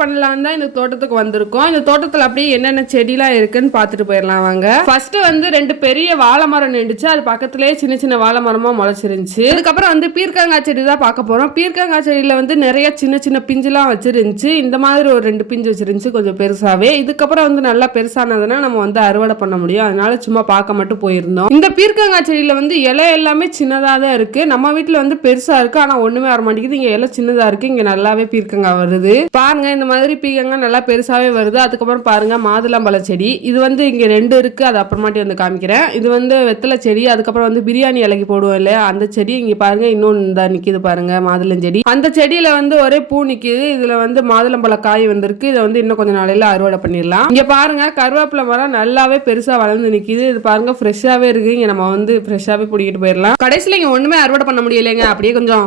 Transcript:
பண்ணலாம்னு தான் இந்த தோட்டத்துக்கு வந்திருக்கோம். இந்த தோட்டத்துல அப்படியே என்னென்ன செடிலாம் இருக்குன்னு பார்த்துட்டு போயிடலாம் வாங்க. ஃபர்ஸ்ட் வந்து 2 பெரிய வாழை மரம் நின்றுச்சு. அது பக்கத்துலயே சின்ன சின்ன வாழை மரமா முளைச்சிருந்துச்சு. அதுக்கப்புறம் வந்து பீர்க்கங்காய் செடி தான் பார்க்க போறோம். பீர்க்கங்காய் செடியில வந்து நிறைய சின்ன சின்ன பிஞ்சுலாம் வச்சிருந்துச்சு. இந்த மாதிரி ஒரு 2 பிஞ்சு வச்சிருந்துச்சு கொஞ்சம் பெருசாவே. இதுக்கப்புறம் வந்து நல்லா பெருசானதுன்னா நம்ம வந்து அறுவடை பண்ண முடியும். அதனால சும்மா பார்க்க மட்டும் போயிருந்தோம். இந்த பீர்க்கங்காய் செடியில வந்து இலை எல்லாமே சின்னதா தான் இருக்கு. நம்ம வீட்டுல வந்து பெருசா இருக்கு, ஆனா ஒண்ணுமே வர மாட்டேங்குது. இங்க இலை சின்னதா இருக்கு, இங்க நல்லாவே பீர்க்கங்காய் வருது பாருங்க. இந்த மாதிரி பீர்க்கங்காய் நல்லா பெருசாவே வருது. அதுக்கப்புறம் பாருங்க மாதுளம்பழ செடி, இது வந்து இங்க 2 இருக்கு. அது அப்புறமாட்டி வந்து காமிக்கிறேன். இது வந்து வெத்தலை செடி. அதுக்கப்புறம் வந்து பிரியாணி இலைக்கு போடுவோம் இல்லையா அந்த செடி. இங்க பாருங்க இன்னொன்னு நிக்குது பாருங்க மாதுளஞ்செடி. அந்த செடியில வந்து ஒரே பூ நிக்குது. இதுல வந்து மாதுளம்பழ காய் வந்திருக்கு. இதை வந்து இன்னும் கொஞ்சம் நாளையில அறுவடை பண்ணிடலாம். இங்க பாருங்க கருவேப்பிலை மரம் நல்லாவே பெருசா வளர்ந்து நிக்குது. இது பாருங்க ஃப்ரெஷ்ஷாவே இருக்கு. இங்க நம்ம வந்து ஃப்ரெஷ்ஷாவே பிடிக்கிட்டு போயிடலாம். கடைசியில இங்க ஒண்ணுமே அறுவடை பண்ண முடியலைங்க. அப்படியே கொஞ்சம்